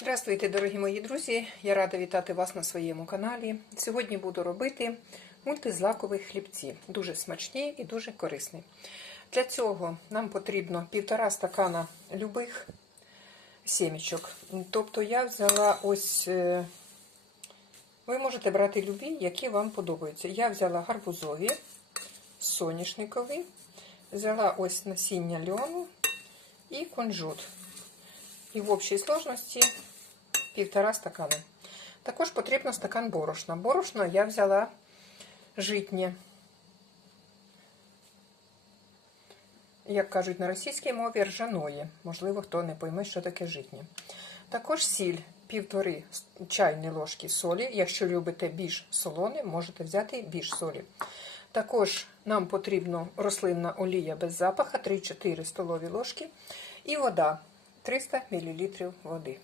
Здравствуйте, дорогі мої друзі! Я рада вітати вас на своєму каналі. Сьогодні буду робити мультизлакові хлібці, дуже смачні і дуже корисні. Для цього нам потрібно півтора стакана любих сімечок. Тобто, я взяла ось, е, ви можете брати любі, які вам подобаються. Я взяла гарбузові, соняшникові, взяла ось насіння льону і кунжут і в общій сложності півтора стакана. Також потрібно стакан борошна. Борошна я взяла житнє. Як кажуть на російській мові ржаної. Можливо, хто не пойме, що таке житнє. Також сіль півтори чайні ложки солі. Якщо любите більш солоне, можете взяти більш солі. Також нам потрібна рослинна олія без запаха, 3-4 столові ложки і вода. 300 мл води.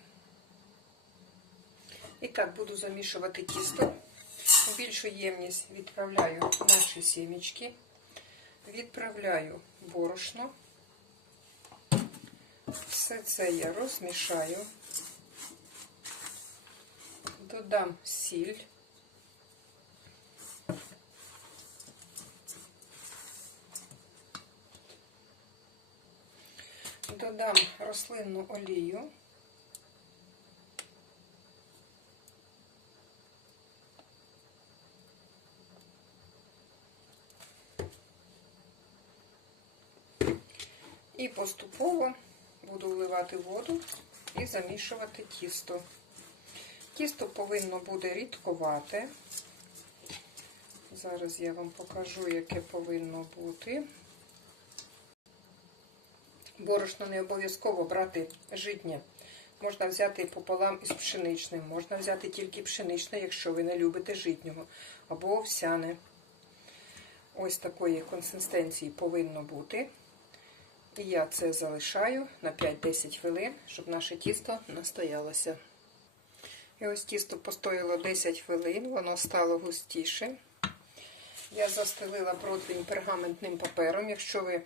І так, буду замішувати тісто. У більшу ємність відправляю наші сімечки, відправляю борошно. Все це я розмішаю, додам сіль. додам рослинну олію. І поступово буду вливати воду і замішувати тісто. Тісто повинно буде рідкувати. Зараз я вам покажу, яке повинно бути. Борошно не обов'язково брати житнє. Можна взяти пополам із пшеничним, можна взяти тільки пшеничне, якщо ви не любите житнього, або овсяне. Ось такої консистенції повинно бути. І я це залишаю на 5-10 хвилин, щоб наше тісто настоялося. І ось тісто постояло 10 хвилин, воно стало густіше. Я застелила противень пергаментним папером. Якщо ви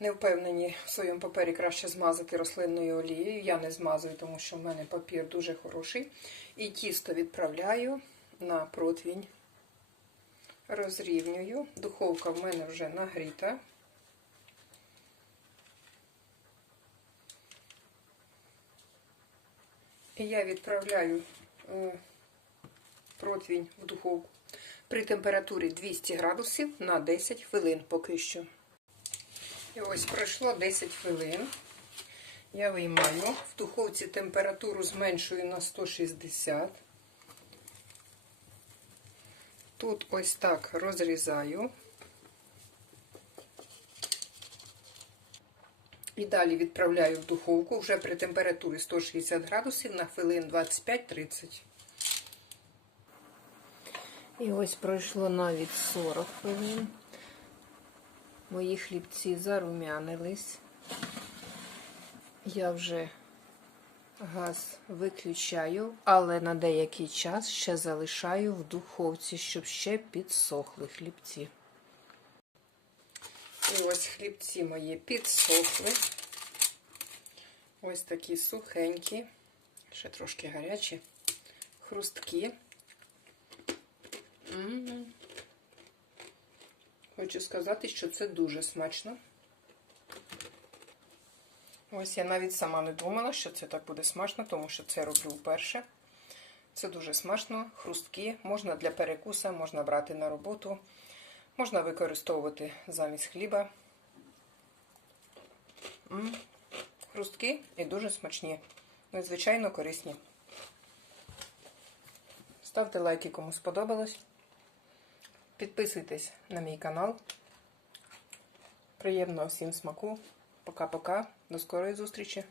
не впевнені в своєму папері краще змазати рослинною олією. Я не змазую, тому що в мене папір дуже хороший. І тісто відправляю на противінь, розрівнюю. Духовка в мене вже нагріта. І я відправляю е, противінь в духовку при температурі 200 градусів на 10 хвилин поки що. І ось пройшло 10 хвилин. Я виймаю. В духовці температуру зменшую на 160. Тут ось так розрізаю. І далі відправляю в духовку вже при температурі 160 градусів на хвилин 25-30. І ось пройшло навіть 40 хвилин. Мої хлібці зарумянились. Я вже газ виключаю, але на деякий час ще залишаю в духовці, щоб ще підсохли хлібці. І ось хлібці мої підсохли. Ось такі сухенькі, ще трошки гарячі, хрустки. Хочу сказати, що це дуже смачно. Ось я навіть сама не думала, що це так буде смачно, тому що це роблю вперше. Це дуже смачно, хрусткі, можна для перекуса, можна брати на роботу, можна використовувати замість хліба. М -м -м. Хрусткі і дуже смачні. Ну і, звичайно, корисні. Ставте лайки, кому сподобалось. Підписуйтесь на мій канал. Приємного всім смаку. Пока-пока. До скорої зустрічі!